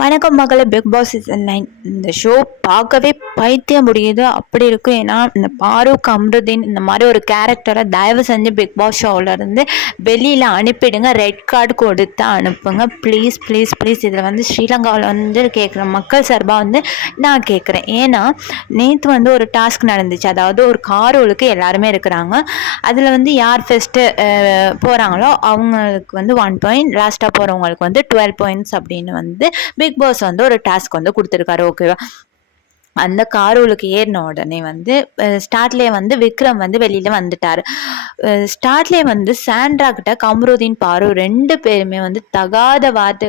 வணக்கம் மகளே Bigg Boss season nine இந்த ஷோ பார்க்கவே பைத்தியம் முடியுது அப்படி இருக்கும் ஏன்னா இந்த பாரூக் அம்ருதீன் இந்த மாதிரி ஒரு கேரக்டரை தயவு செஞ்சு பிக் பாஸ் ஷோவிலேருந்து வெளியில் அனுப்பிடுங்க. ரெட் கார்டு கொடுத்து அனுப்புங்க. ப்ளீஸ் ப்ளீஸ் ப்ளீஸ் இதில் வந்து ஸ்ரீலங்காவில் வந்து கேட்குற மக்கள் சார்பாக வந்து நான் கேட்குறேன் ஏன்னா நேற்று வந்து ஒரு டாஸ்க் நடந்துச்சு. அதாவது ஒரு காரோலுக்கு எல்லாருமே இருக்கிறாங்க. அதில் வந்து யார் ஃபஸ்ட்டு போகிறாங்களோ அவங்களுக்கு வந்து ஒன் பாயிண்ட் லாஸ்ட்டாக போகிறவங்களுக்கு வந்து டுவெல் பாயிண்ட்ஸ் அப்படின்னு வந்து பிக் பாஸ் வந்து ஒரு டாஸ்க் வந்து கொடுத்துருக்காரு ஓகேவா அந்த காரூலுக்கு ஏறின உடனே வந்து ஸ்டார்ட்லேயே வந்து விக்ரம் வந்து வெளியில் வந்துட்டார். ஸ்டார்ட்லேயே வந்து சாண்ட்ரா கிட்ட கம்ருதீன் பாரு ரெண்டு பேருமே வந்து தகாத வார்த்தை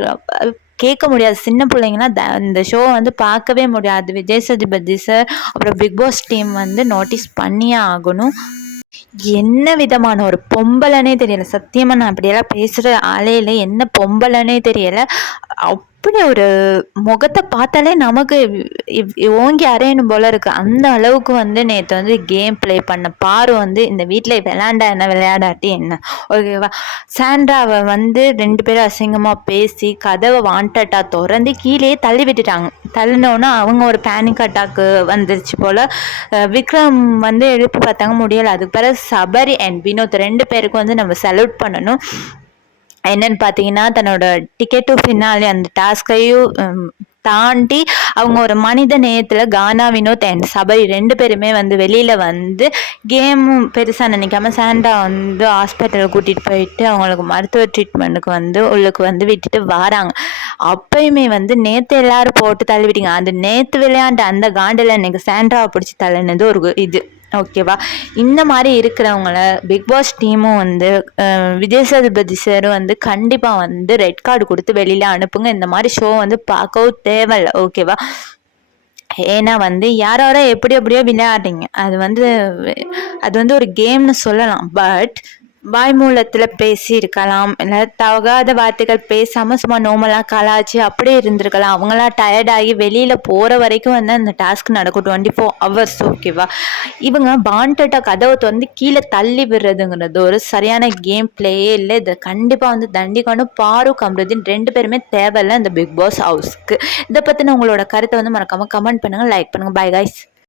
கேட்க முடியாது. சின்ன பிள்ளைங்கன்னா த இந்த ஷோ வந்து பார்க்கவே முடியாது. விஜய் சதுபதி சார் அப்புறம் பிக் பாஸ் டீம் வந்து நோட்டீஸ் பண்ணியே ஆகணும். என்ன விதமான ஒரு பொம்பளைனே தெரியல. சத்தியமாக நான் அப்படியெல்லாம் பேசுகிற ஆளே இல்லை. என்ன பொம்பளைனே தெரியல. அப்படி ஒரு முகத்தை பார்த்தாலே நமக்கு ஓங்கி அரையணும் போல இருக்கு. அந்த அளவுக்கு வந்து நேற்று வந்து கேம் ப்ளே பண்ண பாரு வந்து இந்த வீட்டில் விளையாண்டா என்ன விளையாடாட்டி என்ன? ஓகேவா சாண்ட்ராவை வந்து ரெண்டு பேரும் அசிங்கமாக பேசி கதவை வாண்டட்டாக திறந்து கீழே தள்ளி விட்டுட்டாங்க. தள்ளினோன்னா அவங்க ஒரு பேனிக் அட்டாக்கு வந்துருச்சு போல். விக்ரம் வந்து எழுப்பி பார்த்தாங்க முடியலை. அதுக்கு பிறகு சபரி அண்ட் வினோத் ரெண்டு பேருக்கும் வந்து நம்ம சல்யூட் பண்ணணும். என்னன்னு பார்த்தீங்கன்னா தன்னோட டிக்கெட் டு ஃபினாலே அந்த டாஸ்கையும் தாண்டி அவங்க ஒரு மனித நேயத்தில் கானா வினோத் அண்ட் சபரி ரெண்டு பேருமே வந்து வெளியில் வந்து கேமும் பெருசாக நினைக்காம சாண்டா வந்து ஹாஸ்பிட்டலுக்கு கூட்டிகிட்டு போயிட்டு அவங்களுக்கு மருத்துவ ட்ரீட்மெண்ட்டுக்கு வந்து உள்ளுக்கு வந்து விட்டுட்டு வராங்க. அப்பயுமே வந்து நேற்று எல்லாரும் போட்டு தள்ளிவிட்டீங்க. அந்த நேற்று விளையாண்ட அந்த காண்டில் எனக்கு சாண்டாவை பிடிச்சி தள்ளினது ஒரு இது. ஓகேவா? இந்த மாதிரி இருக்கிறவங்கள பிக் பாஸ் டீமும் வந்து விஜய் சேதுபதி சாரும் வந்து கண்டிப்பாக வந்து ரெட் கார்டு கொடுத்து வெளியில் அனுப்புங்க. இந்த மாதிரி ஷோ வந்து பார்க்கவும் தேவையில்ல ஓகேவா? ஏன்னா வந்து யாரோட எப்படி எப்படியோ விளையாடுறீங்க. அது வந்து அது வந்து ஒரு கேம்னு சொல்லலாம். பட் வாய்மூலத்தில் பேசியிருக்கலாம். இல்லை தகாத வார்த்தைகள் பேசாமல் சும்மா நோமலாக கலாச்சி அப்படியே இருந்திருக்கலாம். அவங்களாம் டயர்டாகி வெளியில் போகிற வரைக்கும் வந்து அந்த டாஸ்க் நடக்கும் டுவெண்ட்டி ஃபோர் ஹவர்ஸ் ஓகேவா இவங்க பாண்டட்டா கதவை வந்து கீழே தள்ளி விடுறதுங்கிறது ஒரு சரியான கேம் பிளேயே இல்லை. இதை கண்டிப்பாக வந்து தண்டிக்கணும். பாரு கம்ருதீன் ரெண்டு பேருமே தேவையில்லை இந்த பிக் பாஸ் ஹவுஸ்க்கு இதை பற்றின உங்களோட கருத்தை வந்து மறக்காமல் கமெண்ட் பண்ணுங்கள் லைக் பண்ணுங்கள் பை காய்ஸ்